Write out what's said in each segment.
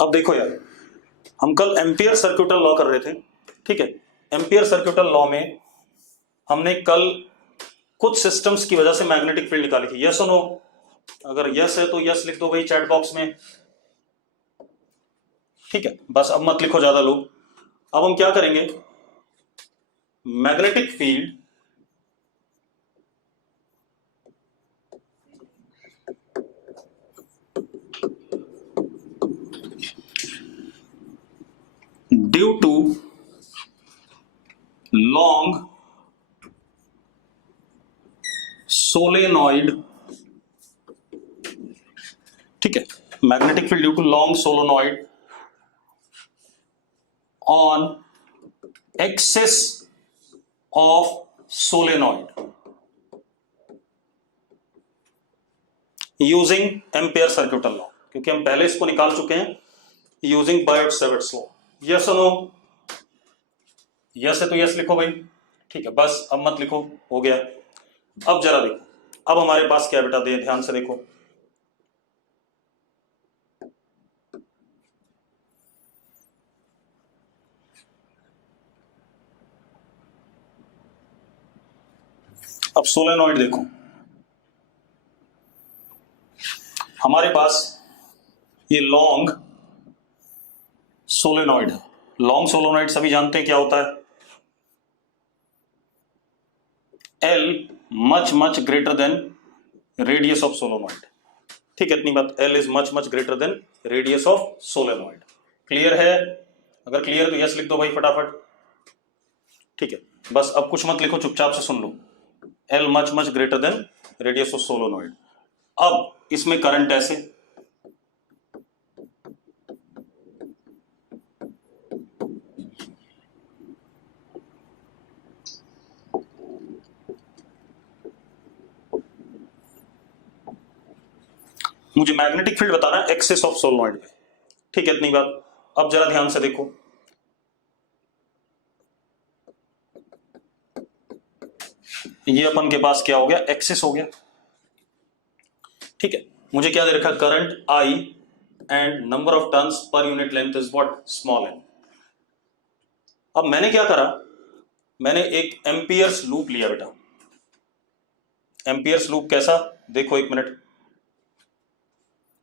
अब देखो यार, हम कल एम्पियर सर्क्यूटल लॉ कर रहे थे, ठीक है। एम्पियर सर्क्यूटल लॉ में हमने कल कुछ सिस्टम्स की वजह से मैग्नेटिक फील्ड निकाली थी। यस और नो? अगर यस है तो यस लिख दो भाई चैट बॉक्स में, ठीक है। बस अब मत लिखो ज्यादा लोग। अब हम क्या करेंगे, magnetic field due to long solenoid, ठीक है। Magnetic field due to long solenoid on axis of solenoid using Ampere circuital law, क्योंकि हम पहले इसको निकाल चुके हैं यूजिंग बायोट-सैवर्ट्स लॉ। यस और नो? यस है तो यस लिखो भाई, ठीक है। बस अब मत लिखो, हो गया। अब जरा देखो, अब हमारे पास क्या बेटा, दे ध्यान से देखो। अब सोलेनॉइड देखो, हमारे पास ये लॉन्ग सोलेनॉइड है। लॉन्ग सोलेनॉइड सभी जानते हैं क्या होता है, L much much greater than radius of solenoid, ठीक है। इतनी बात, L is much much greater than radius of solenoid. Clear है? अगर क्लियर है तो यस लिख दो भाई फटाफट, ठीक है। बस अब कुछ मत लिखो, चुपचाप से सुन लो। L much much greater than radius of solenoid. अब इसमें करंट ऐसे, मुझे मैग्नेटिक फील्ड बताना है एक्सिस ऑफ सोलेनॉइड पे, ठीक है। इतनी बात। अब जरा ध्यान से देखो, ये अपन के पास क्या हो गया, एक्सिस हो गया, ठीक है। मुझे क्या दे रखा, current I and number of turns per unit length is what, small n। अब मैंने क्या करा, मैंने एक एम्पियर्स लूप लिया बेटा। एम्पियर्स लूप कैसा, देखो एक मिनट,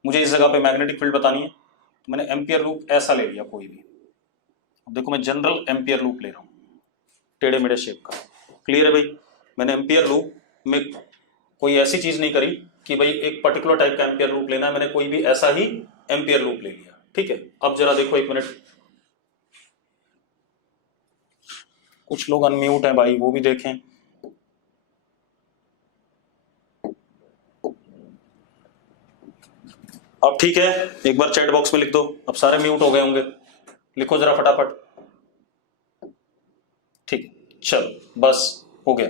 मुझे इस जगह पे मैग्नेटिक फील्ड बतानी है, तो मैंने एम्पियर लूप ऐसा ले लिया कोई भी। अब देखो मैं जनरल एम्पियर लूप ले रहा हूं, टेढ़े मेढ़े शेप का। क्लियर है भाई? मैंने एम्पियर लूप में कोई ऐसी चीज नहीं करी कि भाई एक पर्टिकुलर टाइप का एम्पियर लूप लेना है, मैंने कोई भी ऐसा ही एम्पियर लूप ले लिया, ठीक है। अब जरा देखो एक मिनट, कुछ लोग अनम्यूट हैं भाई, वो भी देखें। अब ठीक है, एक बार चैट बॉक्स में लिख दो। अब सारे म्यूट हो गए होंगे, लिखो जरा फटाफट, ठीक है। चलो बस हो गया।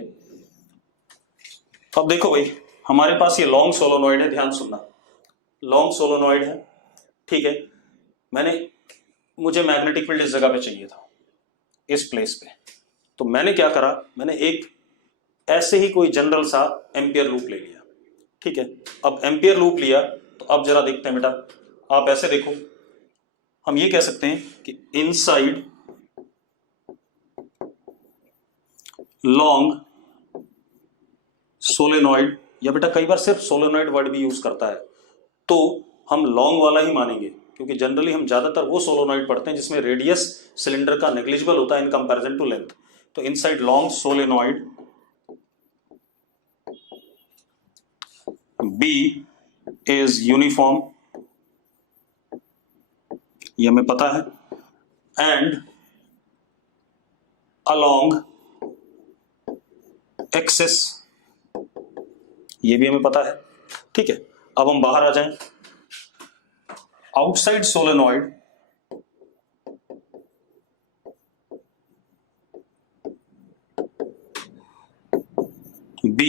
अब देखो भाई, हमारे पास ये लॉन्ग सोलेनॉइड है, ध्यान सुनना, लॉन्ग सोलेनॉइड है, ठीक है। मुझे मैग्नेटिक फील्ड इस जगह पे चाहिए था, इस प्लेस पे। तो मैंने क्या करा, मैंने एक ऐसे ही कोई जनरल सा एम्पियर लूप ले लिया, ठीक है। अब एम्पियर लूप लिया तो अब जरा देखते हैं बेटा, आप ऐसे देखो, हम ये कह सकते हैं कि इनसाइड लॉन्ग सोलेनॉइड, या बेटा कई बार सिर्फ सोलेनॉइड वर्ड भी यूज करता है, तो हम लॉन्ग वाला ही मानेंगे, क्योंकि जनरली हम ज्यादातर वो सोलेनॉइड पढ़ते हैं जिसमें रेडियस सिलेंडर का नेग्लिजिबल होता है इन कंपैरिजन टू लेंथ। तो inside long solenoid B is uniform, ये हमें पता है, एंड अलोंग एक्सिस, ये भी हमें पता है, ठीक है। अब हम बाहर आ जाएं, outside solenoid B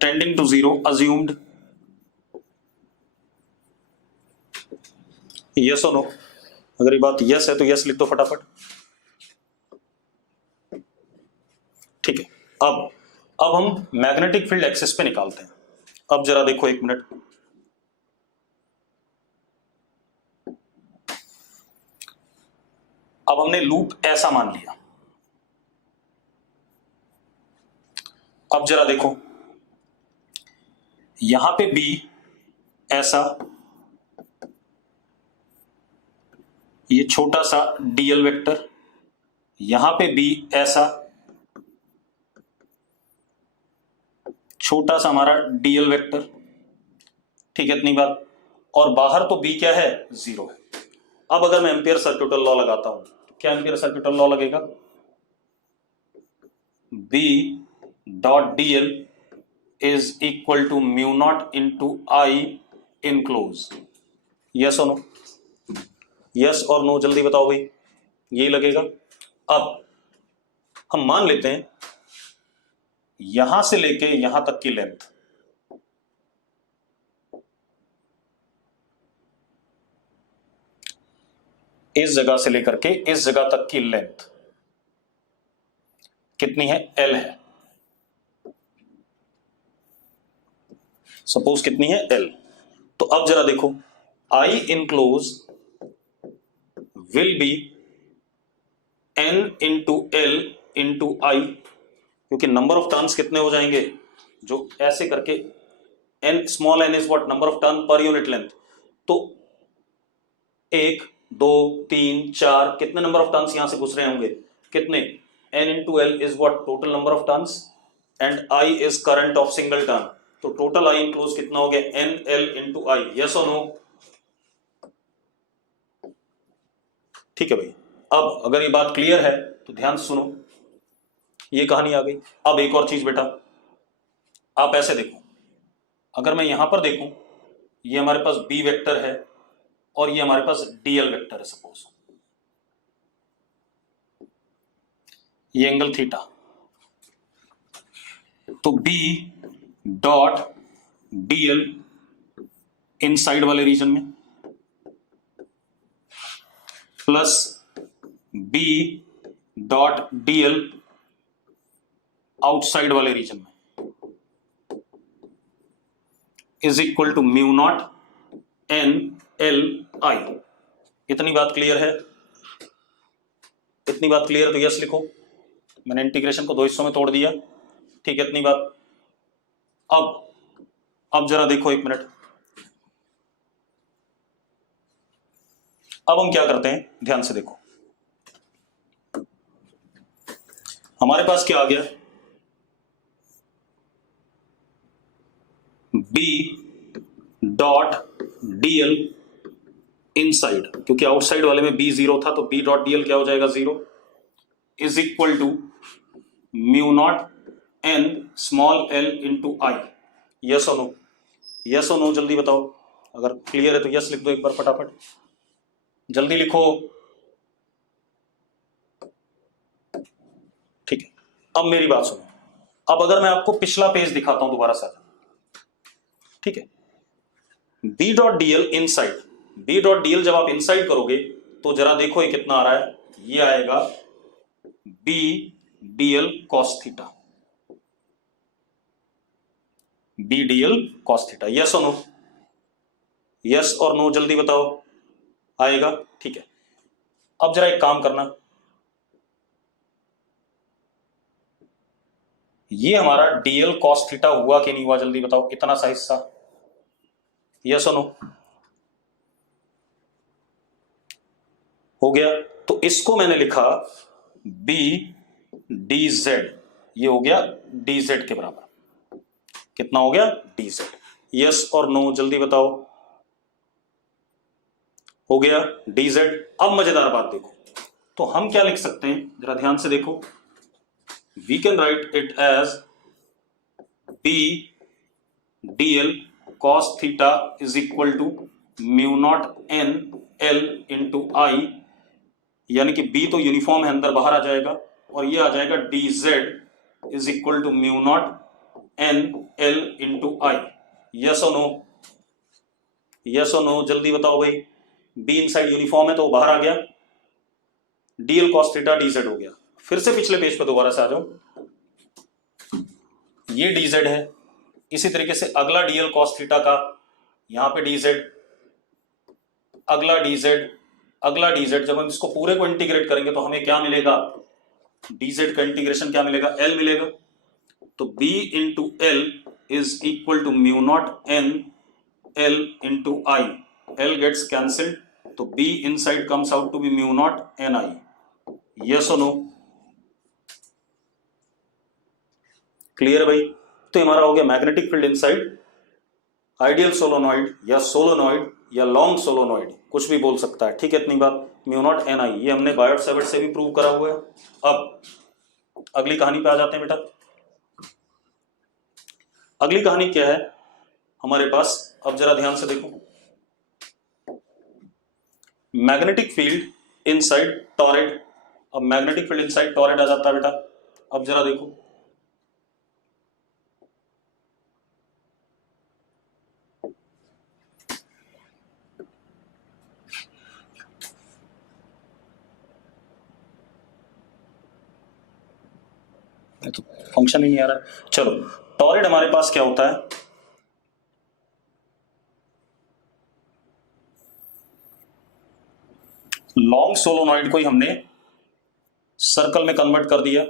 tending to 0 assumed, yes और नो? अगर ये बात यस है तो यस लिख दो फटाफट, ठीक है। अब हम मैग्नेटिक फील्ड एक्सिस पे निकालते हैं। अब जरा देखो एक मिनट, अब हमने लूप ऐसा मान लिया। अब जरा देखो, यहां पे बी ऐसा, ये छोटा सा डीएल वेक्टर, यहां पे बी ऐसा, छोटा सा हमारा डीएल वेक्टर, ठीक है, इतनी बात। और बाहर तो बी क्या है, 0 है। अब अगर मैं एम्पियर सर्किटल लॉ लगाता हूं तो क्या एम्पियर सर्किटल लॉ लगेगा, B dot DL is equal to mu naught into I enclose. Yes और नो, यस और नो, जल्दी बताओ भाई, यही लगेगा। अब हम मान लेते हैं यहां से लेके यहां तक की लेंथ, इस जगह से लेकर के इस जगह तक की लेंथ कितनी है, एल है। सपोज कितनी है, एल। तो अब जरा देखो, I enclose will be n into l into I, क्योंकि नंबर ऑफ टर्न्स कितने हो जाएंगे, जो ऐसे करके N, small N is what, number of turn per unit length. तो 1 2 3 4, कितने नंबर ऑफ टर्न्स यहां से घुस रहे होंगे, कितने, N into L is what, total number of turns, and I is current of single turn. तो टोटल आई इनक्लोज कितना हो गया, N L into I. Yes और नो, ठीक है भाई। अब अगर ये बात क्लियर है तो ध्यान से सुनो, ये कहानी आ गई। अब एक और चीज बेटा, आप ऐसे देखो, अगर मैं यहां पर देखूं, ये हमारे पास बी वेक्टर है और ये हमारे पास डीएल वेक्टर है, सपोज ये एंगल थीटा, तो बी डॉट डीएल इनसाइड वाले रीजन में plus B dot DL outside वाले रीजन में is equal to mu naught N L I. इतनी बात क्लियर है, इतनी बात क्लियर है तो यस लिखो। मैंने इंटीग्रेशन को 2 हिस्सों में तोड़ दिया, ठीक है, इतनी बात। अब जरा देखो, 1 मिनट। अब हम क्या करते हैं, ध्यान से देखो, हमारे पास क्या आ गया, बी डॉट डीएल इनसाइड, क्योंकि आउटसाइड वाले में बी 0 था, तो बी डॉट डीएल क्या हो जाएगा, 0, is equal to mu naught N small L into I. Yes और नो, यस और नो, जल्दी बताओ। अगर क्लियर है तो यस लिख दो एक बार फटाफट, जल्दी लिखो, ठीक है। अब मेरी बात सुनो, अब अगर मैं आपको पिछला पेज दिखाता हूं दोबारा से, ठीक है, B dot DL inside, B dot DL जब आप इनसाइड करोगे तो जरा देखो ये कितना आ रहा है, ये आएगा B DL cos theta, B DL cos theta. Yes और नो, यस और नो, जल्दी बताओ, आएगा, ठीक है। अब जरा एक काम करना, ये हमारा डीएल कॉस थीटा हुआ कि नहीं हुआ, जल्दी बताओ, इतना सा हिस्सा, यस और नो, हो गया। तो इसको मैंने लिखा बी डी जेड, ये हो गया डी जेड के बराबर, कितना हो गया, डी जेड। यस और नो, जल्दी बताओ, हो गया डी जेड। अब मजेदार बात देखो, तो हम क्या लिख सकते हैं, जरा ध्यान से देखो, we can write it as B DL cos theta is equal to mu naught N L into I, यानी कि बी तो यूनिफॉर्म है, अंदर बाहर आ जाएगा, और ये आ जाएगा D Z is equal to mu naught N L into I. Yes और नो, यस और नो, जल्दी बताओ भाई। बी इनसाइड यूनिफॉर्म है तो बाहर आ गया, DL cos theta D Z हो गया। फिर से पिछले पेज पे दोबारा से आ जाओ, ये डी जेड है, इसी तरीके से अगला डीएल कॉस थीटा का, यहां पे डी जेड, अगला डी जेड, अगला dz, जब हम इसको पूरे को इंटीग्रेट करेंगे तो हमें क्या मिलेगा, dz का इंटीग्रेशन क्या मिलेगा, l मिलेगा। तो b into L is equal to mu naught n l into I, l gets cancelled, तो b inside comes out to be mu naught n i। Yes और नो, क्लियर है भाई। तो हमारा हो गया magnetic field inside ideal solenoid या solenoid या लॉन्ग सोलोनॉइड, कुछ भी बोल सकता है, ठीक है। इतनी बात, म्यू नॉट एन आई, ये हमने बायोट सेवर्ट से भी प्रूव करा हुआ है। अब अगली कहानी पे आ जाते हैं बेटा। अगली कहानी क्या है हमारे पास, अब जरा ध्यान से देखो। Magnetic field inside toroid. अब मैग्नेटिक फील्ड इनसाइड टॉरेड आ जाता है बेटा। अब जरा देखो, तो फंक्शन ही नहीं आ रहा। चलो, टॉरेड हमारे पास क्या होता है, लॉन्ग सोलोनॉइड को ही हमने सर्कल में कन्वर्ट कर दिया।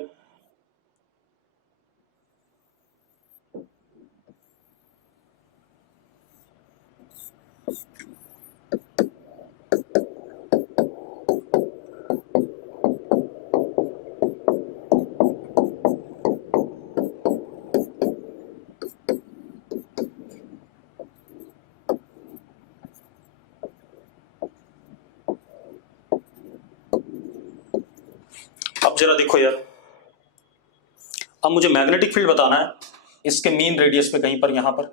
अब जरा देखो यार, अब मुझे मैग्नेटिक फील्ड बताना है इसके मीन रेडियस पे, कहीं पर यहां पर,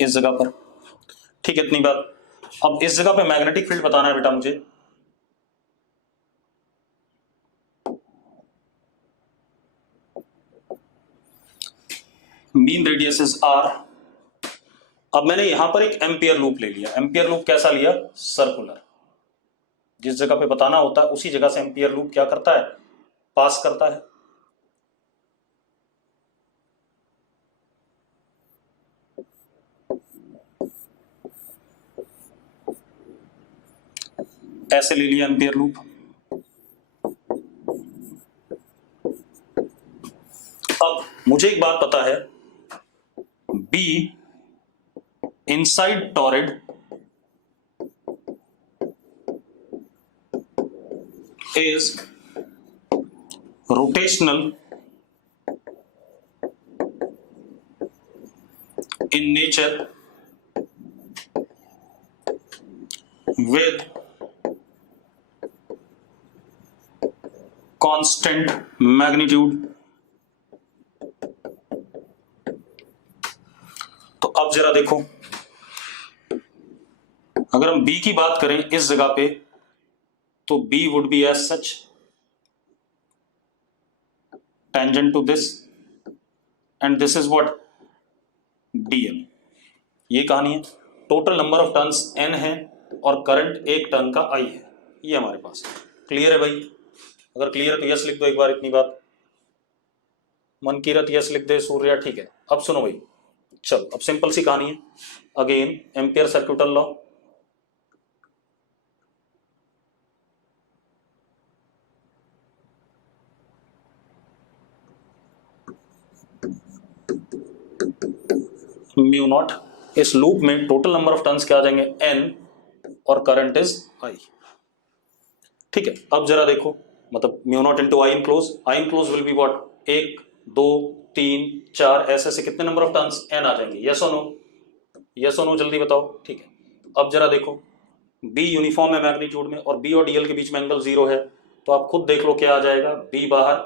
इस जगह पर, ठीक है, इतनी बात। अब इस जगह पे मैग्नेटिक फील्ड बताना है बेटा मुझे। Mean radius is R. अब मैंने यहां पर एक एम्पियर लूप ले लिया। एम्पियर लूप कैसा लिया, सर्कुलर। जिस जगह पे बताना होता है उसी जगह से एम्पियर लूप क्या करता है, पास करता है। ऐसे ले लिया एम्पियर लूप। अब मुझे एक बात पता है, B inside toroid is rotational in nature with constant magnitude। तो अब जरा देखो, अगर हम B की बात करें इस जगह पे, तो B would be as such tangent to this and this is what dl। ये कहानी है। Total number of turns n है और करंट एक टर्न का I है, ये हमारे पास। क्लियर है भाई? अगर क्लियर है तो यस लिख दो एक बार, इतनी बात। मनकीरत यस लिख दे, सूर्या ठीक है। अब सुनो भाई, चलो अब सिंपल सी कहानी है। Again ampere circuital law, mu naught, इस लूप में टोटल नंबर ऑफ टर्न्स क्या आ जाएंगे, n, और करंट इज I। ठीक है, अब जरा देखो, मतलब mu naught into I enclose, I enclose will be what, 1 2 3 4, ऐसे से कितने नंबर ऑफ टर्न्स, n आ जाएंगे। यस और नो, यस और नो, जल्दी बताओ। ठीक है, अब जरा देखो, B यूनिफॉर्म है मैग्नीट्यूड में और B और dl के बीच में एंगल 0 है, तो आप खुद देख लो क्या आ जाएगा, B बाहर,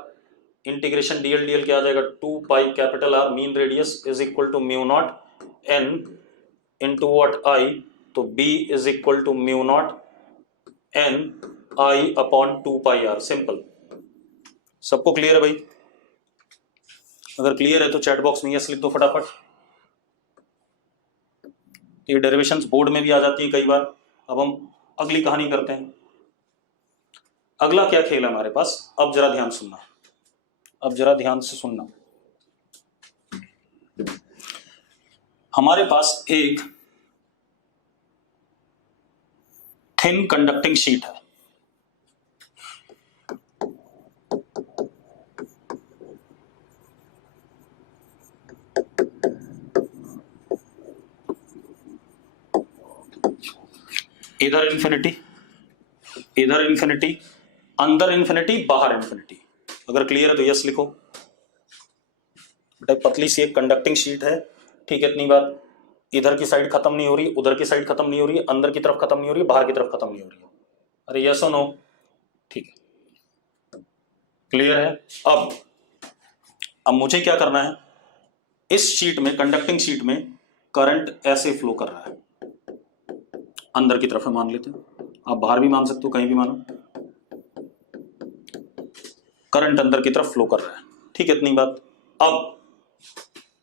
इंटीग्रेशन dl dl क्या आ जाएगा, 2 pi capital R mean radius is equal to mu naught n into what I, तो B is equal to mu naught n I upon 2 pi R। Simple. सबको क्लियर है भाई? अगर clear है तो चैट बॉक्स में यस लिख दो फटाफट। ये डेरिवेशंस बोर्ड में भी आ जाती है कई बार। अब हम अगली कहानी करते हैं। अगला क्या खेल है हमारे पास, अब जरा ध्यान सुनना, अब जरा ध्यान से सुनना। हमारे पास एक थिन कंडक्टिंग शीट है, इधर इन्फिनिटी, इधर इन्फिनिटी, अंदर इन्फिनिटी, बाहर इन्फिनिटी। अगर क्लियर है तो यस लिखो। बेटा पतली सी एक कंडक्टिंग शीट है, ठीक है, इतनी बात। इधर की साइड खत्म नहीं हो रही, उधर की साइड खत्म नहीं हो रही है, अंदर की तरफ खत्म नहीं हो रही है, बाहर की तरफ खत्म नहीं हो रही है। अरे यस और नो, ठीक है, क्लियर है। अब मुझे क्या करना है, इस शीट में, कंडक्टिंग शीट में करंट ऐसे फ्लो कर रहा है, अंदर की तरफ मान लेते हैं, आप बाहर भी मान सकते हो, कहीं भी मानो, करंट अंदर की तरफ फ्लो कर रहा है, ठीक है, इतनी बात। अब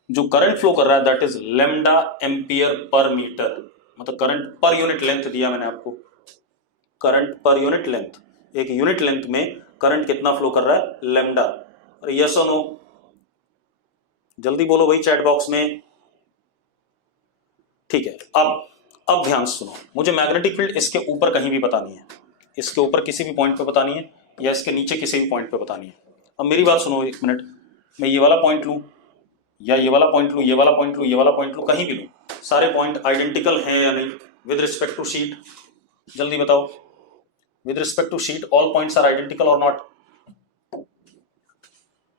जो करंट फ्लो कर रहा है that is lambda ampere per metre, मतलब करंट पर यूनिट लेंथ दिया मैंने आपको, करंट पर यूनिट लेंथ, एक यूनिट लेंथ में करंट कितना फ्लो कर रहा है, लैम्डा। और यस और नो, जल्दी बोलो भाई चैट बॉक्स में, ठीक है। अब ध्यान से सुनो, मुझे मैग्नेटिक फील्ड इसके ऊपर कहीं भी बतानी है, इसके ऊपर किसी भी पॉइंट पे बतानी है, या इसके नीचे किसी भी पॉइंट पे बतानी है। अब मेरी बात सुनो एक मिनट, मैं ये वाला पॉइंट लूं, या ये वाला पॉइंट लूं, ये वाला पॉइंट लूं, ये वाला पॉइंट लूं, कहीं भी लूं, सारे पॉइंट आइडेंटिकल हैं या नहीं विद रिस्पेक्ट टू शीट, जल्दी बताओ। With respect to sheet all points are identical और नॉट?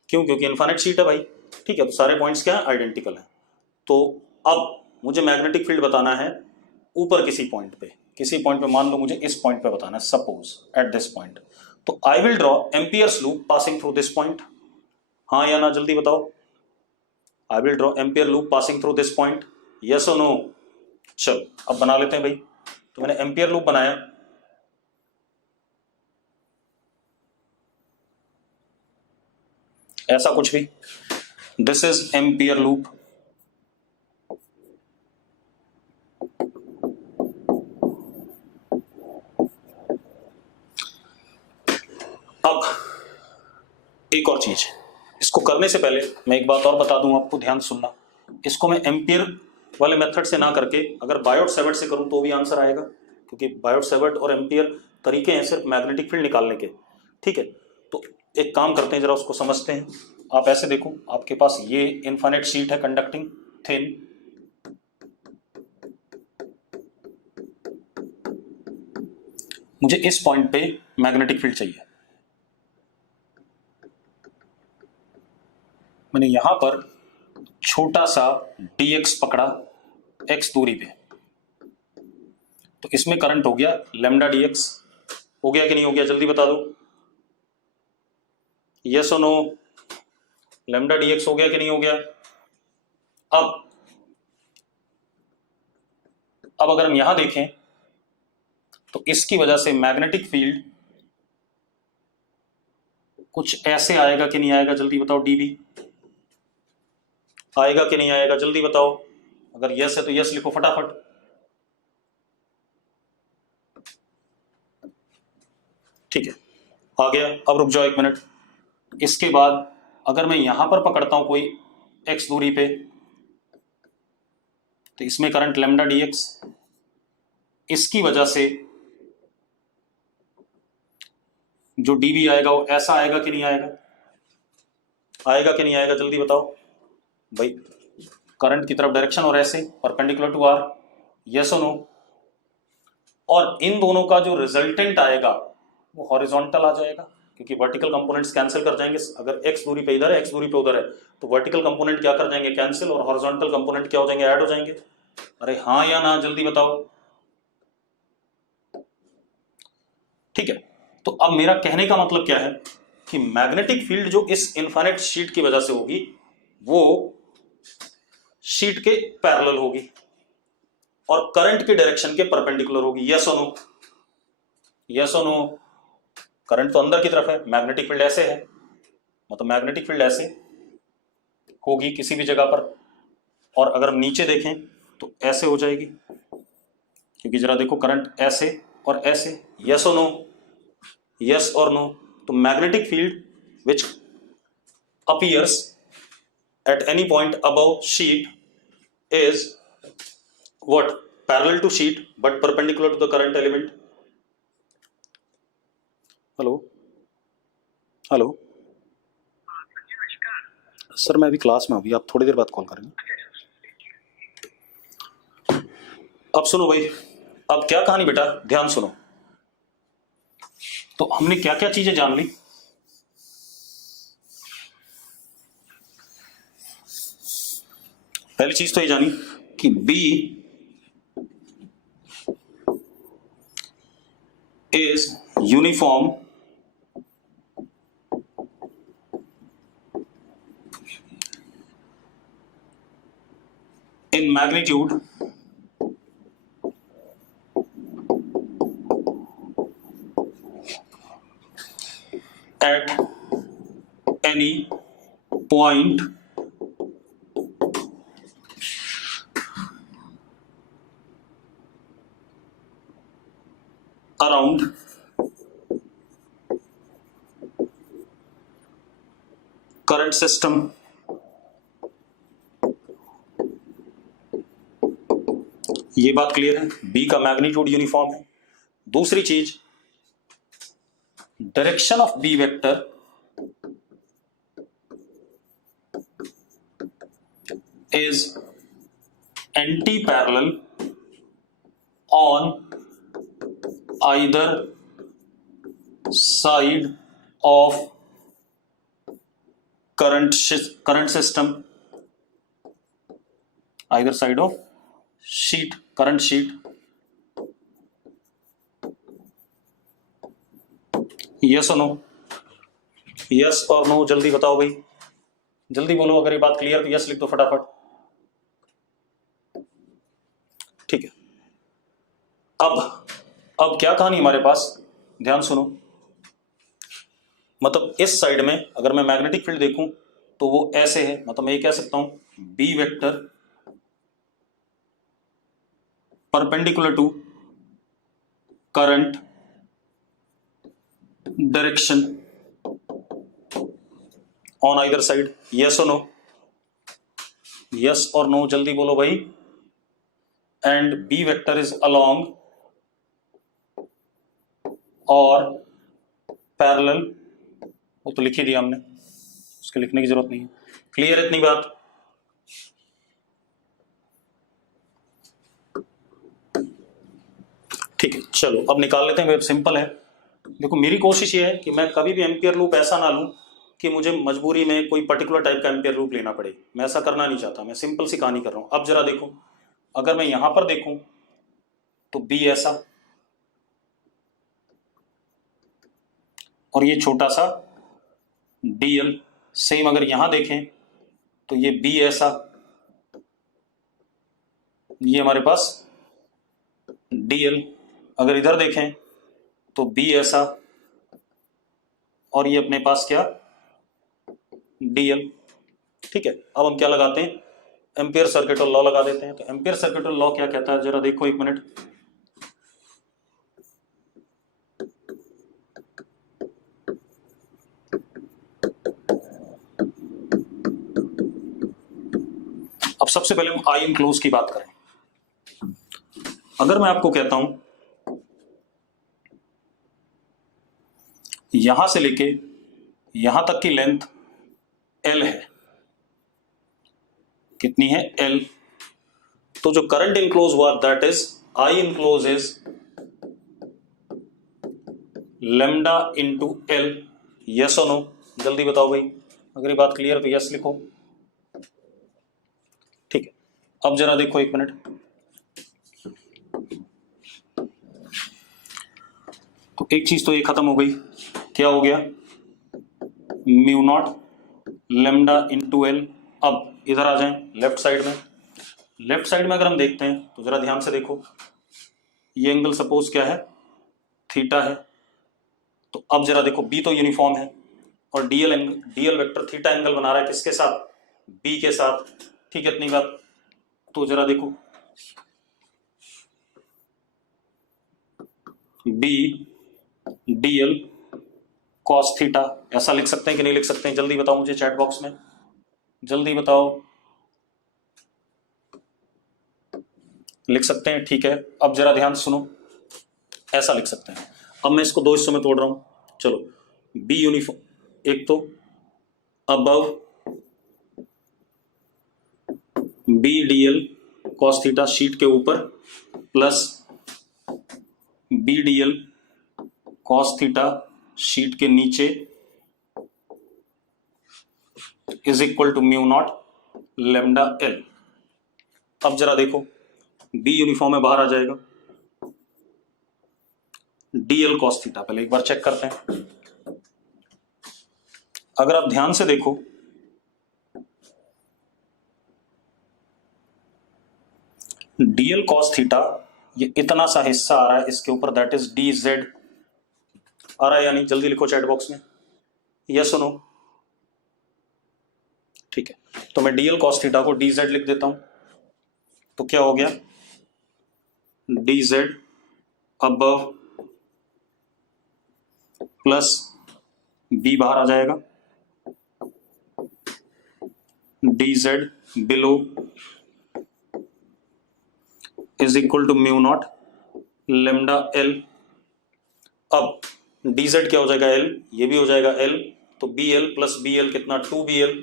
क्यों? क्योंकि इनफाइनाइट शीट है भाई, ठीक है, तो सारे पॉइंट्स क्या है, आइडेंटिकल है। तो अब मुझे मैग्नेटिक फील्ड बताना है ऊपर किसी पॉइंट पे, किसी पॉइंट पे, मान लो मुझे इस पॉइंट पे बताना है, सपोज एट दिस पॉइंट, तो I will draw amperes loop passing through this point, हाँ या ना, जल्दी बताओ। I will draw ampere loop passing through this point, yes और नो? चलो अब बना लेते हैं भाई। तो मैंने एम्पियर लूप बनाया, ऐसा कुछ भी, दिस इज एम्पियर लूप, अब एक और चीज, इसको करने से पहले मैं एक बात और बता दूं आपको, ध्यान सुनना। इसको मैं एम्पियर वाले मेथड से ना करके अगर बायोट सेवर्ट से करूं तो भी आंसर आएगा, क्योंकि बायोट सेवर्ट और एम्पियर तरीके हैं सिर्फ मैग्नेटिक फील्ड निकालने के, ठीक है। तो एक काम करते हैं, जरा उसको समझते हैं। आप ऐसे देखो, आपके पास ये इनफाइनाइट शीट है कंडक्टिंग थिन, मुझे इस पॉइंट पे मैग्नेटिक फील्ड चाहिए, मैंने यहां पर छोटा सा dx पकड़ा x दूरी पे, तो इसमें करंट हो गया लैम्डा dx, हो गया कि नहीं हो गया, जल्दी बता दो, यस और नो? लैम्डा dx हो गया कि नहीं हो गया? अब अगर हम यहां देखें तो इसकी वजह से मैग्नेटिक फील्ड कुछ ऐसे आएगा कि नहीं आएगा, जल्दी बताओ, dB आएगा कि नहीं आएगा, जल्दी बताओ। अगर यस है तो यस लिखो फटाफट, ठीक है, आ गया। अब रुक जाओ एक मिनट, इसके बाद अगर मैं यहां पर पकड़ता हूं कोई x दूरी पे, तो इसमें करंट लैम्डा dx, इसकी वजह से जो dB आएगा वो ऐसा आएगा कि नहीं आएगा, आएगा कि नहीं आएगा, जल्दी बताओ भाई। करंट की तरफ डायरेक्शन और ऐसे परपेंडिकुलर टू आर, यस और नो? और इन दोनों का जो रिजल्टेंट आएगा वो हॉरिजॉन्टल आ जाएगा, क्योंकि वर्टिकल कंपोनेंट्स कैंसिल कर जाएंगे। अगर x दूरी पे इधर है, x दूरी पे उधर है, तो वर्टिकल कंपोनेंट क्या कर जाएंगे, कैंसिल, और हॉरिजॉन्टल कंपोनेंट क्या हो जाएंगे, ऐड हो जाएंगे। अरे हाँ या ना, जल्दी बताओ, ठीक है। तो अब मेरा कहने का मतलब क्या है कि मैग्नेटिक फील्ड जो इस इनफाइनाइट शीट की वजह से होगी वो शीट के पैरेलल होगी और करंट के डायरेक्शन के परपेंडिकुलर होगी, यस और नो? यस और नो? करंट तो अंदर की तरफ है, मैग्नेटिक फील्ड ऐसे है, मतलब मैग्नेटिक फील्ड ऐसे होगी किसी भी जगह पर, और अगर हम नीचे देखें तो ऐसे हो जाएगी, क्योंकि जरा देखो करंट ऐसे और ऐसे, यस और नो? यस और नो? तो magnetic field which appears at any point above sheet is what? Parallel to sheet but perpendicular to the current element. Hello hello sir, मैं अभी क्लास में हूँ, अभी आप थोड़ी देर बाद कॉल करेंगे। अब सुनो भाई, अब क्या कहानी बेटा, ध्यान सुनो। तो हमने क्या क्या चीजें जान ली। पहली चीज तो ये जानी कि B is uniform in magnitude at any point around current system ये बात क्लियर है, बी का मैग्नीट्यूड यूनिफॉर्म है। दूसरी चीज, direction of B vector is anti-parallel on either side of current system, either side of current sheet। Yes और no, yes और no, जल्दी बताओ भाई, जल्दी बोलो। अगर ये बात क्लियर तो यस लिख दो फटाफट। ठीक है, अब क्या कहानी हमारे पास, ध्यान सुनो। मतलब इस साइड में अगर मैं मैग्नेटिक फील्ड देखूं तो वो ऐसे है, मतलब मैं ये कह सकता हूं B vector perpendicular to current direction on either side. Yes और नो, यस और नो, जल्दी बोलो भाई। And B vector is along और पैरेलल, वो तो लिख ही दिया हमने, उसके लिखने की जरूरत नहीं है। क्लियर इतनी बात? ठीक है, चलो अब निकाल लेते हैं। सिंपल है। देखो मेरी कोशिश ये है कि मैं कभी भी एम्पियर लूप ऐसा ना लूं कि मुझे मजबूरी में कोई पर्टिकुलर टाइप का एम्पियर लूप लेना पड़े। मैं ऐसा करना नहीं चाहता, मैं सिंपल सी कहानी कर रहा हूं। अब जरा देखो, अगर मैं यहां पर देखूं तो बी ऐसा, और ये छोटा सा डीएल। सेम अगर यहां देखें तो ये बी ऐसा, ये हमारे पास डीएल। अगर इधर देखें तो बी ऐसा, और ये अपने पास क्या, डीएल। ठीक है, अब हम क्या लगाते हैं, एम्पियर सर्किट लॉ लगा देते हैं। तो एम्पियर सर्किट लॉ क्या कहता है, जरा देखो एक मिनट। अब सबसे पहले हम आई इनक्लोज की बात करें। अगर मैं आपको कहता हूं यहां से लेके यहां तक की लेंथ एल है, कितनी है, एल। तो जो करंट इनक्लोज हुआ that is I enclose is lambda into L. Yes और नो, जल्दी बताओ भाई। अगर ये बात क्लियर तो यस लिखो। ठीक है, अब जरा देखो एक मिनट। तो एक चीज तो ये खत्म हो गई, क्या हो गया, mu naught lambda into L. अब इधर आ जाएं लेफ्ट साइड में। लेफ्ट साइड में अगर हम देखते हैं तो जरा ध्यान से देखो, ये एंगल सपोज क्या है, थीटा है। तो अब जरा देखो, बी तो यूनिफॉर्म है और डीएल वेक्टर थीटा एंगल बना रहा है किसके साथ, बी के साथ। ठीक है, इतनी बात। तो जरा देखो, बी डीएल कॉस थीटा, ऐसा लिख सकते हैं कि नहीं लिख सकते हैं, जल्दी बताओ मुझे चैट बॉक्स में, जल्दी बताओ। लिख सकते हैं, ठीक है। अब जरा ध्यान सुनो, ऐसा लिख सकते हैं। अब मैं इसको दो हिस्सों में तोड़ रहा हूं। चलो बी यूनिफॉर्म, एक तो above B D L cos theta sheet के ऊपर plus B D L cos theta sheet के नीचे is equal to mu naught lambda L. अब जरा देखो बी यूनिफॉर्म में बाहर आ जाएगा, डी एल कॉस थीटा पहले एक बार चेक करते हैं। अगर आप ध्यान से देखो डीएल कॉस थीटा, ये इतना सा हिस्सा आ रहा है इसके ऊपर, दैट इज डी जेड आ रहा है, यानी जल्दी लिखो चैट बॉक्स में यस और नो। ठीक है, तो मैं डीएल कॉस थीटा को डी जेड लिख देता हूं, तो क्या हो गया D Z above plus B बाहर आ जाएगा, D Z below is equal to mu naught lambda L. अब डी जेड क्या हो जाएगा एल, ये भी हो जाएगा एल, तो B L plus B L कितना 2bl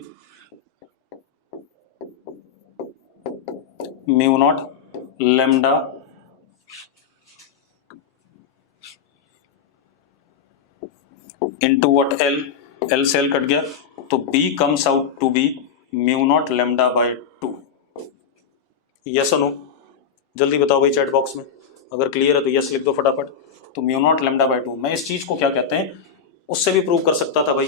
mu naught lambda into what L, L से एल कट गया, तो B comes out to be mu naught lambda by 2। Yes और नो, जल्दी बताओ भाई चैट बॉक्स में, अगर क्लियर है तो यस लिख दो फटाफट। तो म्यू नॉट लेमडा बाय 2, मैं इस चीज को क्या कहते हैं उससे भी प्रूव कर सकता था भाई,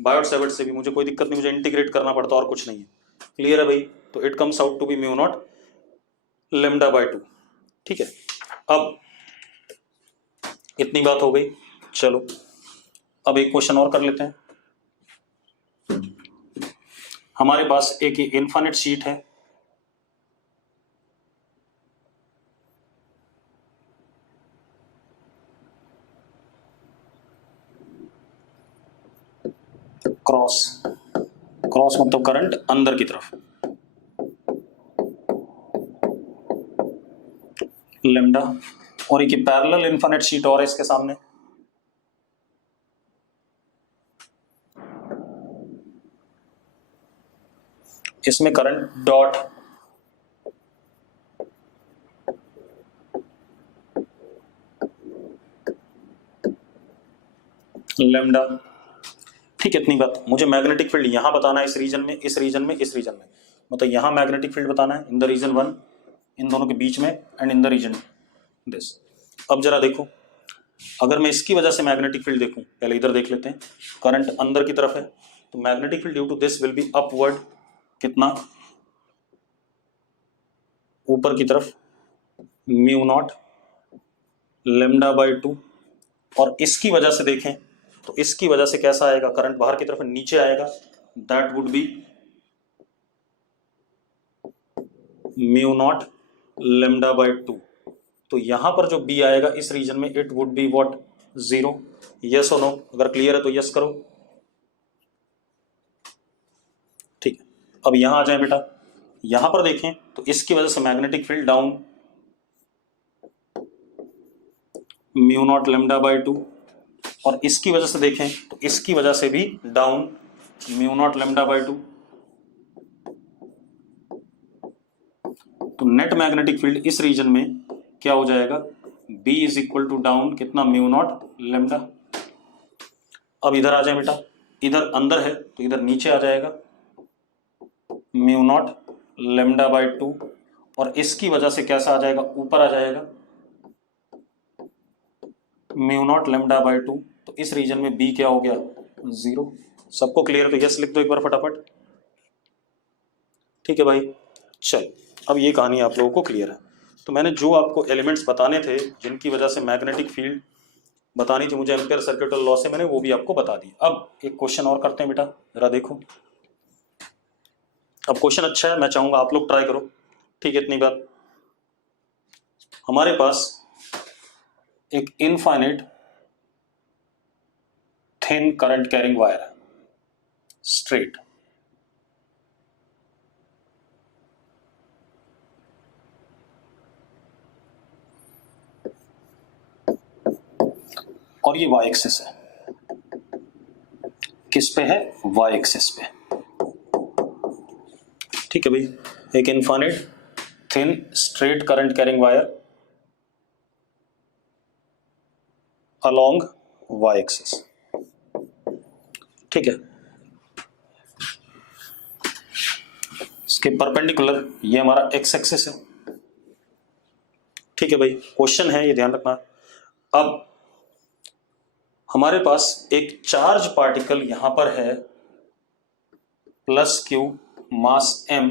बायोट सेवर्ट से भी, मुझे कोई दिक्कत नहीं, मुझे इंटीग्रेट करना पड़ता और कुछ नहीं है। क्लियर है भाई, तो it comes out to be mu naught lambda by 2। ठीक है, अब इतनी बात हो गई, चलो अब एक क्वेश्चन और कर लेते हैं। हमारे पास एक इनफाइनाइट शीट है, क्रॉस, क्रॉस मतलब करंट अंदर की तरफ, लेमडा, और एक पैरेलल इनफाइनाइट शीट और है इसके सामने, इसमें करंट डॉट लेमडा। ठीक है, इतनी बात, मुझे मैग्नेटिक फील्ड यहां बताना है, इस रीजन में, इस रीजन में, इस रीजन में, मतलब यहां मैग्नेटिक फील्ड बताना है इन द रीजन 1, इन दोनों के बीच में, and in the region this. अब जरा देखो, अगर मैं इसकी वजह से मैग्नेटिक फील्ड देखूं, पहले इधर देख लेते हैं, करंट अंदर की तरफ है, तो magnetic field due to this will be upward, कितना ऊपर की तरफ म्यू नॉट लेमडा बाय 2, और इसकी वजह से देखें तो इसकी वजह से कैसा आएगा, करंट बाहर की तरफ नीचे आएगा, that would be mu naught lambda by 2। तो यहां पर जो बी आएगा इस रीजन में, it would be what 0। Yes और नो, अगर क्लियर है तो यस करो। ठीक है, अब यहां आ जाए बेटा, यहां पर देखें तो इसकी वजह से magnetic field down mu naught lambda by 2, और इसकी वजह से देखें तो इसकी वजह से भी down mu naught lambda by 2। तो नेट मैग्नेटिक फील्ड इस रीजन में क्या हो जाएगा, B is equal to down कितना म्यू नॉट लेमडा। अब इधर आ जाए बेटा, इधर अंदर है तो इधर नीचे आ जाएगा म्यू नॉट लेमडा बाय 2, और इसकी वजह से कैसा आ जाएगा, ऊपर आ जाएगा म्यू नॉट लेमडा बाय 2। तो इस रीजन में B क्या हो गया 0। सबको क्लियर, तो यस लिख दो एक बार फटाफट। ठीक है भाई, चल अब ये कहानी आप लोगों को क्लियर है। तो मैंने जो आपको एलिमेंट्स बताने थे जिनकी वजह से मैग्नेटिक फील्ड बतानी थी मुझे एम्पियर सर्किट और लॉ से, मैंने वो भी आपको बता दी। अब एक क्वेश्चन और करते हैं बेटा, जरा देखो। अब क्वेश्चन अच्छा है, मैं चाहूंगा आप लोग ट्राई करो। ठीक है, इतनी बात, हमारे पास एक infinite thin current carrying wire है, स्ट्रेट, और ये वाई एक्सिस है। किस पे है, y एक्सिस पे। ठीक है भाई, एक infinite thin straight current carrying wire along y axis. ठीक है, इसके परपेंडिकुलर ये हमारा x एक्सिस है। ठीक है भाई, क्वेश्चन है ये ध्यान रखना। अब हमारे पास एक चार्ज पार्टिकल यहां पर है प्लस क्यू मास m,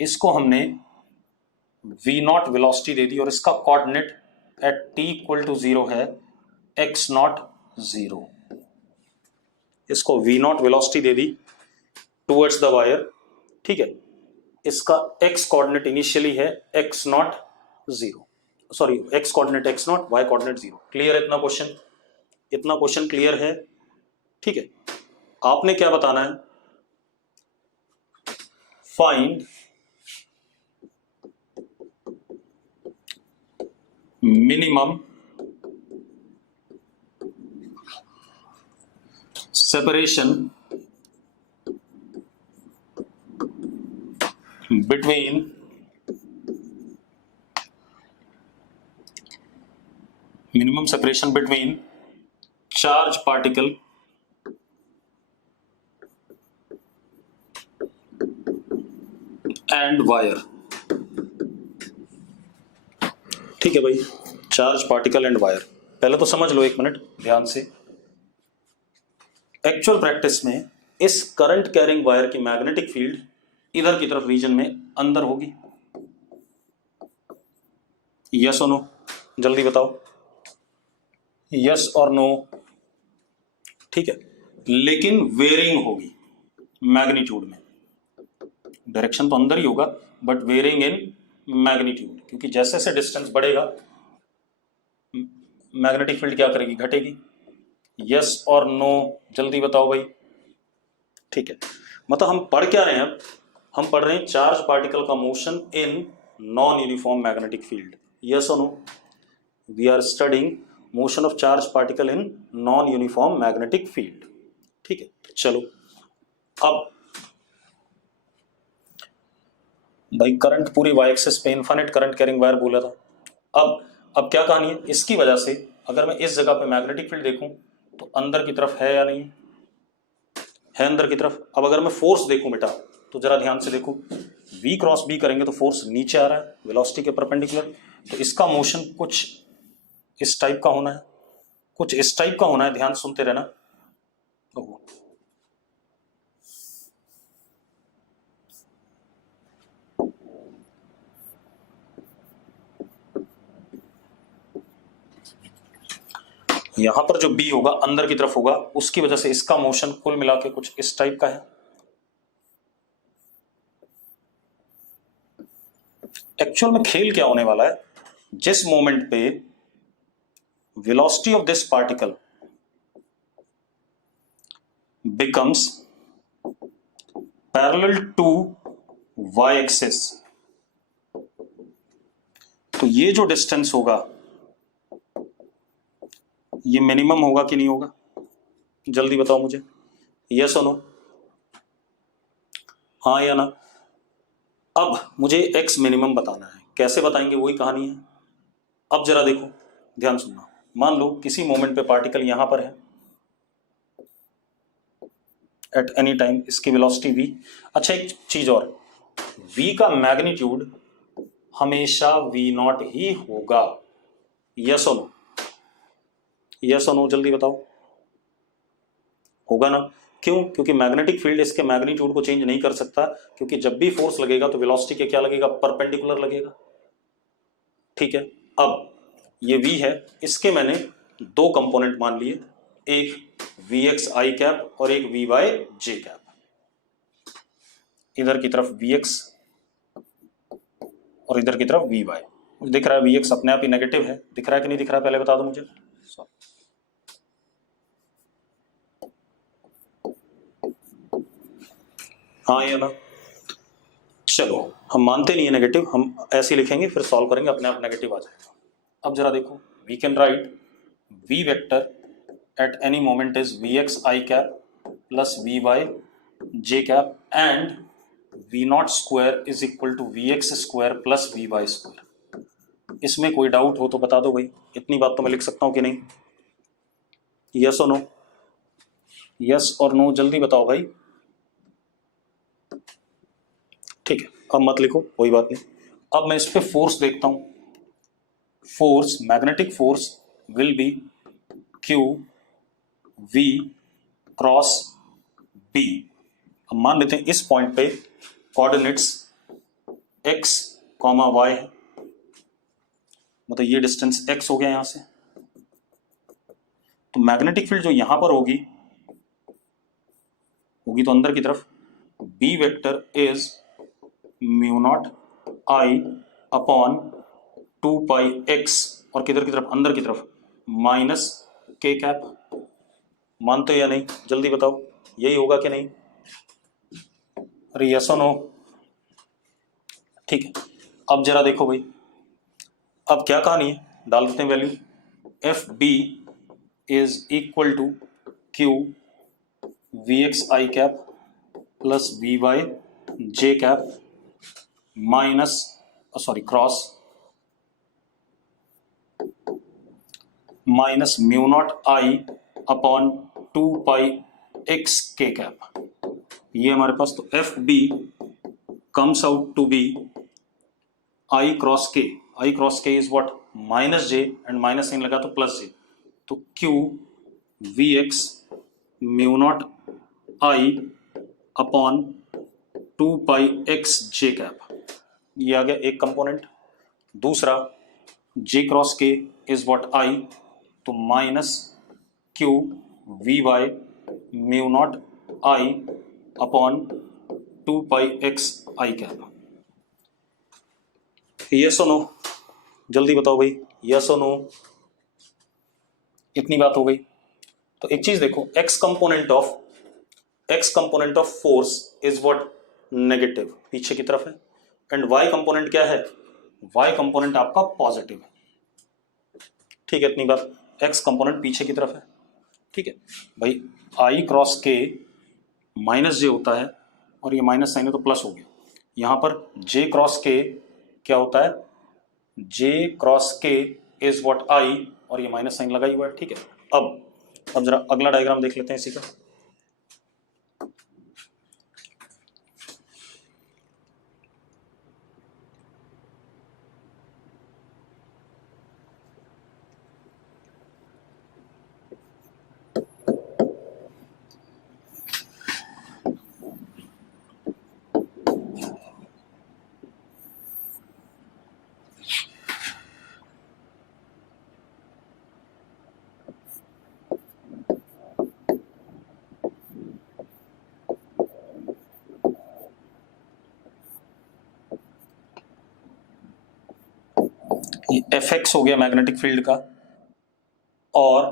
इसको हमने v0 वेलोसिटी दे दी और इसका coordinate at t equal to 0 है x0 0। इसको v0 वेलोसिटी दे दी टुवर्ड्स द वायर। ठीक है, इसका x कोऑर्डिनेट इनिशियली है x0 0, sorry x coordinate x0, y coordinate 0। Clear है इतना क्वेश्चन? इतना क्वेश्चन क्लियर है? ठीक है, आपने क्या बताना है, find minimum separation between charge particle and wire। ठीक है भाई, चार्ज पार्टिकल एंड वायर। पहले तो समझ लो एक मिनट ध्यान से, एक्चुअल प्रैक्टिस में इस करंट कैरिंग वायर की मैग्नेटिक फील्ड इधर की तरफ रीजन में अंदर होगी। यस और नो, जल्दी बताओ, यस और नो। ठीक है, लेकिन वेरिंग होगी मैग्नीट्यूड में। डायरेक्शन तो अंदर ही होगा बट वेरिंग इन मैग्नीट्यूड, क्योंकि जैसे जैसे डिस्टेंस बढ़ेगा मैग्नेटिक फील्ड क्या करेगी, घटेगी। यस और नो, जल्दी बताओ भाई। ठीक है, मतलब हम पढ़ क्या रहे हैं, अब हम पढ़ रहे हैं चार्ज पार्टिकल का motion in non uniform magnetic field. Yes और no, we are studying motion of charge particle in non uniform magnetic field. ठीक है, चलो अब भाई करंट पूरी वाई एक्सिस पे इनफाइनाइट करंट कैरिंग वायर बोला था। अब क्या कहानी है, इसकी वजह से अगर मैं इस जगह पे मैग्नेटिक फील्ड देखूं तो अंदर की तरफ है या नहीं है, अंदर की तरफ। अब अगर मैं फोर्स देखूं बेटा तो जरा ध्यान से देखो, v क्रॉस b करेंगे तो फोर्स नीचे आ रहा है वेलोसिटी के परपेंडिकुलर, तो इसका मोशन कुछ इस टाइप का होना है, कुछ इस टाइप का होना है, ध्यान सुनते रहना। यहां पर जो b होगा अंदर की तरफ होगा, उसकी वजह से इसका मोशन कुल मिला के कुछ इस टाइप का है। एक्चुअल में खेल क्या होने वाला है, जिस मोमेंट पे velocity of this particle becomes parallel to y axis, तो ये जो डिस्टेंस होगा ये मिनिमम होगा कि नहीं होगा, जल्दी बताओ मुझे, यस और नो, हाँ या ना। अब मुझे x मिनिमम बताना है, कैसे बताएंगे वही कहानी है। अब जरा देखो ध्यान सुनना, मान लो किसी मोमेंट पे पार्टिकल यहां पर है एट एनी टाइम, इसकी वेलोसिटी v। अच्छा एक चीज और, v का मैग्नीट्यूड हमेशा v0 ही होगा, यस और नो, यस और नो, जल्दी बताओ, होगा ना। क्यों? क्योंकि मैग्नेटिक फील्ड इसके मैग्नीट्यूड को चेंज नहीं कर सकता, क्योंकि जब भी फोर्स लगेगा तो वेलोसिटी के क्या लगेगा, परपेंडिकुलर लगेगा। ठीक है, अब ये v है, इसके मैंने दो कंपोनेंट मान लिए, एक vx i कैप और एक vy j कैप। इधर की तरफ vx और इधर की तरफ vy। मुझे दिख रहा है vx अपने आप ही नेगेटिव है, दिख रहा है कि नहीं दिख रहा है, पहले बता दो मुझे। हाँ या ना, चलो हम मानते नहीं है नेगेटिव, हम ऐसे लिखेंगे फिर सॉल्व करेंगे, अपने आप नेगेटिव आ जाएगा। अब जरा देखो, we can write v vector at any moment is vx i cap plus we Y J cap and V naught square is equal to we x square plus we Y square. इसमें कोई doubt हो तो बता दो भाई, इतनी बात तो मैं लिख सकता हूं कि नहीं? यस और नो, यस और नो जल्दी बताओ भाई। ठीक है, अब मत लिखो, कोई बात नहीं। अब मैं इस पे फोर्स देखता हूं। Force, magnetic force will be Q V cross B. अब मान लेते हैं इस पॉइंट पे कोऑर्डिनेट्स x, y है, मतलब ये डिस्टेंस x हो गया यहां से। तो मैग्नेटिक फील्ड जो यहां पर होगी तो अंदर की तरफ, B vector is mu naught I upon 2 pi x, और किधर की तरफ, अंदर की तरफ, माइनस k कैप। मानते हो या नहीं, जल्दी बताओ, यही होगा कि नहीं? अरे यस और नो? ठीक है, अब जरा देखो भाई, अब क्या कहानी है, डाल देते हैं value. F B is equal to Q V X I cap plus we Y J cap minus, sorry cross, minus mu naught I upon 2 pi X K cap. ये हमारे पास, तो F B comes out to be I cross K. I cross K is what, minus J, and minus sign लगा तो plus J, तो Q V X mu naught I upon 2 pi x J cap. ये आ गया एक component. दूसरा, J cross K is what I, तो minus Q V Y mu naught I upon 2 pi X I cap. Yes और no, जल्दी बताओ भाई, यस और नो? इतनी बात हो गई। तो एक चीज देखो, x component of force is what, negative, पीछे की तरफ है, एंड वाई कंपोनेंट क्या है, वाई कंपोनेंट आपका पॉजिटिव है। ठीक है, इतनी बात। एक्स कंपोनेंट पीछे की तरफ है, ठीक है भाई। आई क्रॉस के माइनस जे होता है, और ये माइनस साइन है तो प्लस हो गया। यहां पर जे क्रॉस के क्या होता है, जे क्रॉस के इज व्हाट आई, और ये माइनस साइन लगा ही हुआ है, ठीक है। अब जरा अगला डायग्राम देख लेते हैं इसी का। ये एफ एक्स हो गया मैग्नेटिक फील्ड का, और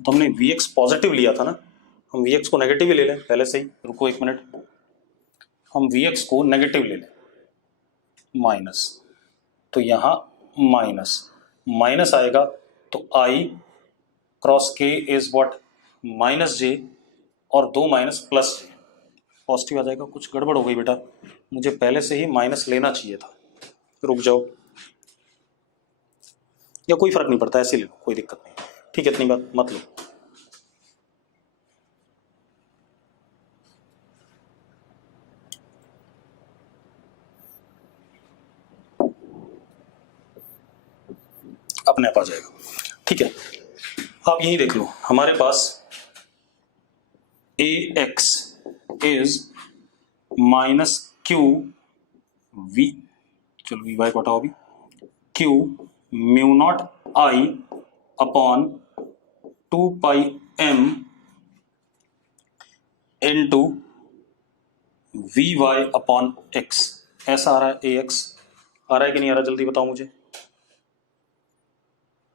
तो हमने वी एक्स पॉजिटिव लिया था ना, हम वी एक्स को नेगेटिव ही ले लें पहले से ही। रुको एक मिनट, हम वी एक्स को नेगेटिव ले लें, माइनस, तो यहां माइनस माइनस आएगा, तो आई cross K is what, minus जे, और 2 माइनस प्लस जे, पॉजिटिव आ जाएगा। कुछ गड़बड़ हो गई बेटा, मुझे पहले से ही माइनस लेना चाहिए था। रुक जाओ, या कोई फर्क नहीं पड़ता, ऐसे ले लो, कोई दिक्कत नहीं, ठीक है, इतनी बात मत लो। अपने आप आ जाएगा, ठीक है। आप यही देख लो, हमारे पास a x is minus Q v, चलो वी वाई को हटाओ अभी, q mu naught I upon 2 pi m into v y upon x. ऐसा आ रहा है, ए एक्स आ रहा है कि नहीं आ रहा, जल्दी बताओ मुझे।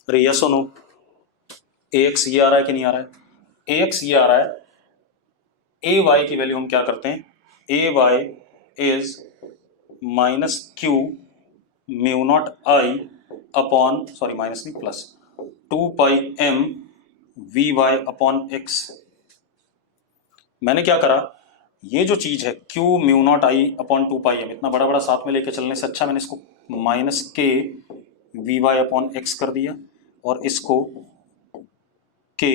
अरे यस और नो, ए एक्स ये आ रहा है कि नहीं आ रहा है? ए एक्स ये आ रहा है। ए वाई की वैल्यू हम क्या करते हैं, a y is minus q mu naught I upon, sorry minus नहीं plus, 2 pi m v y upon x. मैंने क्या करा, ये जो चीज है q mu naught I upon 2 pi m, इतना बड़ा बड़ा साथ में लेके चलने से अच्छा मैंने इसको minus k v y upon x कर दिया और इसको के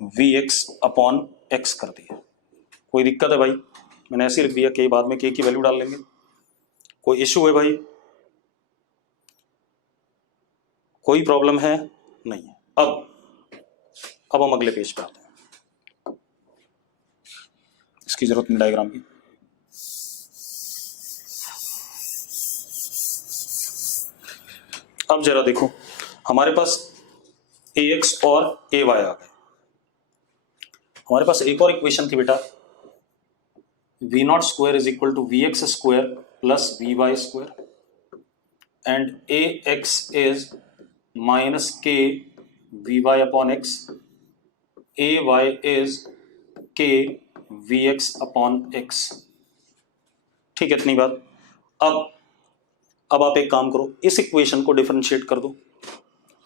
वी एक्स अपॉन एक्स कर दिया। कोई दिक्कत है भाई? मैंने ऐसे लिख दिया, के बाद में के की वैल्यू डाल लेंगे। कोई इश्यू है भाई? कोई प्रॉब्लम है? नहीं है। अब हम अगले पेज पे आते हैं, इसकी जरूरत नहीं डायग्राम की। अब जरा देखो, हमारे पास ए एक्स और ए वाई आ गए। हमारे पास एक और इक्वेशन थी बेटा, v naught square is equal to we x square plus we Y square and a x is minus k v y upon x, a y is k v x upon x. ठीक है, इतनी बात। अब आप एक काम करो, इस इक्वेशन को डिफरेंशिएट कर दो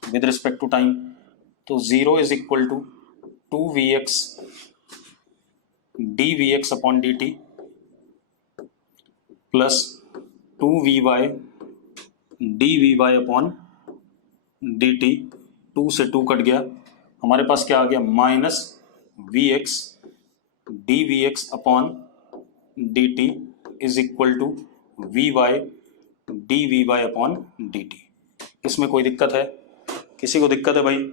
विद रिस्पेक्ट टू टाइम। तो 0 is equal to 2vx dvx upon dt plus 2vy dvy upon dt। 2 से 2 कट गया, हमारे पास क्या आ गया, minus vx dvx upon dt is equal to vy dvy upon dt। इसमें कोई दिक्कत है? किसी को दिक्कत है भाई?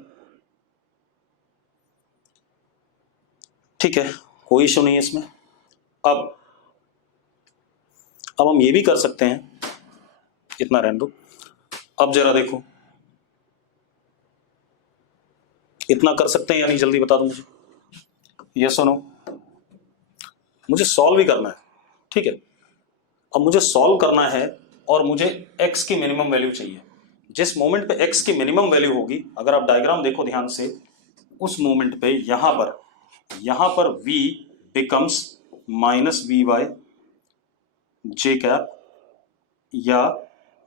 ठीक है, कोई इशू नहीं है इसमें। अब हम ये भी कर सकते हैं, इतना रहने दो। अब जरा देखो, इतना कर सकते हैं या नहीं, जल्दी बता दो मुझे, ये सुनो। मुझे सॉल्व ही करना है, ठीक है। अब मुझे सॉल्व करना है और मुझे x की मिनिमम वैल्यू चाहिए। जिस मोमेंट पे x की मिनिमम वैल्यू होगी, अगर आप डायग्राम देखो ध्यान से, उस मोमेंट पे यहां पर v becomes minus v Y जे कैप या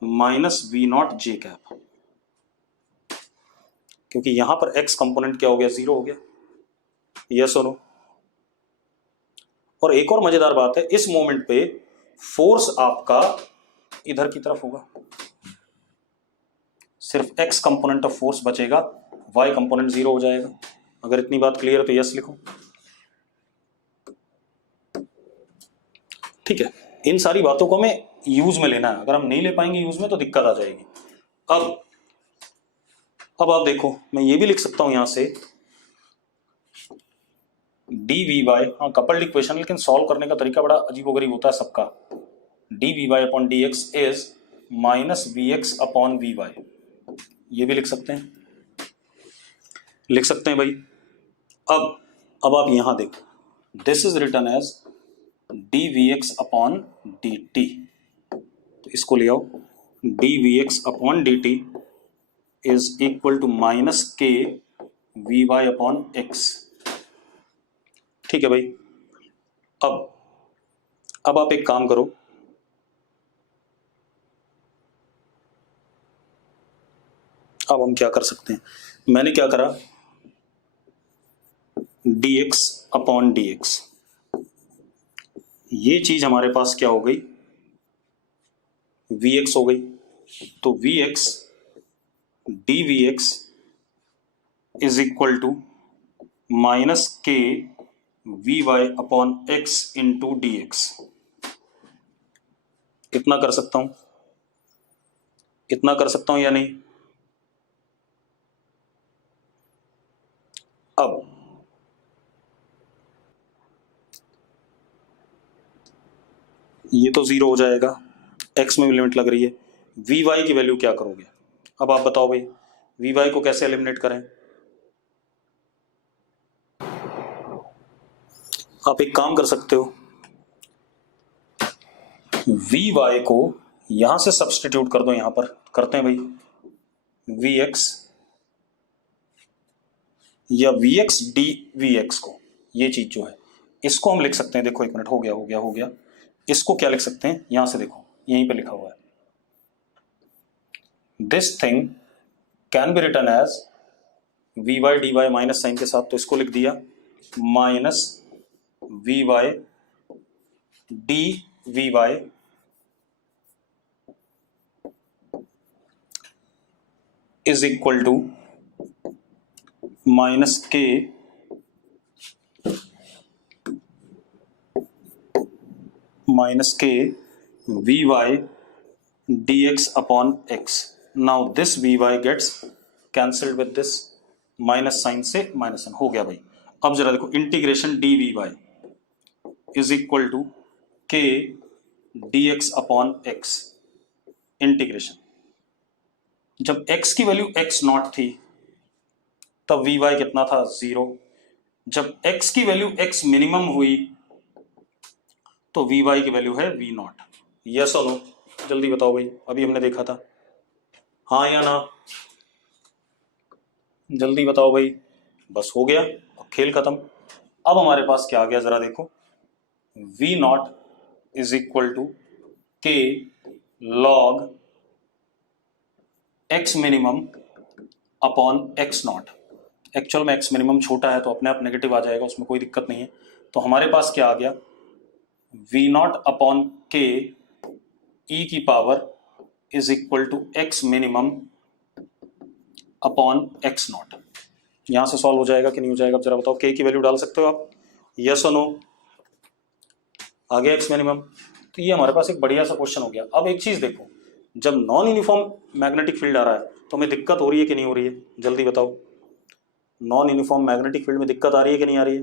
minus v naught j cap, क्योंकि यहां पर x कंपोनेंट क्या हो गया, 0 हो गया। यस और नो? और एक और मजेदार बात है, इस मोमेंट पे फोर्स आपका इधर की तरफ होगा, सिर्फ x कंपोनेंट ऑफ फोर्स बचेगा, y कंपोनेंट 0 हो जाएगा। अगर इतनी बात क्लियर है तो यस लिखो। ठीक है, इन सारी बातों को हमें यूज में लेना है, अगर हम नहीं ले पाएंगे यूज में तो दिक्कत आ जाएगी। अब आप देखो, मैं ये भी लिख सकता हूं यहां से डी वी वाई, हाँ कपल्ड इक्वेशन, लेकिन सॉल्व करने का तरीका बड़ा अजीबोगरीब होता है सबका। D v y upon d x is minus v x upon v y, ये भी लिख सकते हैं, भाई। अब आप यहां देखो, this is written as d v x upon d t, तो इसको ले आओ, d v x upon d t is equal to minus k v y upon x. ठीक है भाई। अब आप एक काम करो, अब हम क्या कर सकते हैं, मैंने क्या करा, dx अपॉन dx, ये चीज हमारे पास क्या हो गई, vx हो गई। तो vx dvx is equal to minus k v y upon x into d x. इतना कर सकता हूं या नहीं? अब ये तो 0 हो जाएगा, x में भी लिमिट लग रही है, वी वाई की वैल्यू क्या करोगे? अब आप बताओ भाई, वी वाई को कैसे एलिमिनेट करें? आप एक काम कर सकते हो, वी वाई को यहां से सब्सटीट्यूट कर दो, यहां पर करते हैं भाई, वी एक्स या v x d v x को, ये चीज जो है इसको हम लिख सकते हैं, देखो एक मिनट, हो गया। इसको क्या लिख सकते हैं, यहां से देखो, यहीं पे लिखा हुआ है, this thing can be written as v y d y minus sign के साथ, तो इसको लिख दिया minus v y d v y is equal to minus k v y d x upon x. Now this v y gets cancelled with this, minus sign से minus sign हो गया भाई. अब जरा देखो, integration d v y is equal to k d x upon x. Integration, जब x की value x not थी तब वी वाई कितना था, 0. जब x की वैल्यू x मिनिमम हुई तो वी वाई की वैल्यू है वी नॉट. यस और नो, जल्दी बताओ भाई, अभी हमने देखा था, हाँ या ना, जल्दी बताओ भाई. बस हो गया, खेल खत्म. अब हमारे पास क्या आ गया जरा देखो, v naught is equal to k log x minimum upon x naught. Actual में एक्स मिनिमम छोटा है तो अपने आप नेगेटिव आ जाएगा, उसमें कोई दिक्कत नहीं है. तो हमारे पास क्या आ गया, we not upon k e की power is equal to x minimum upon x naught. यहां से सॉल्व हो जाएगा कि नहीं हो जाएगा, जरा बताओ. के की वैल्यू डाल सकते हो आप, यस और नो. आ गया एक्स मिनिमम. तो ये हमारे पास एक बढ़िया सा क्वेश्चन हो गया. अब एक चीज देखो, जब नॉन यूनिफॉर्म मैग्नेटिक फील्ड आ रहा है तो हमें दिक्कत हो रही है कि नहीं हो रही है, जल्दी बताओ. नॉन यूनिफॉर्म मैग्नेटिक फील्ड में दिक्कत आ रही है कि नहीं आ रही है,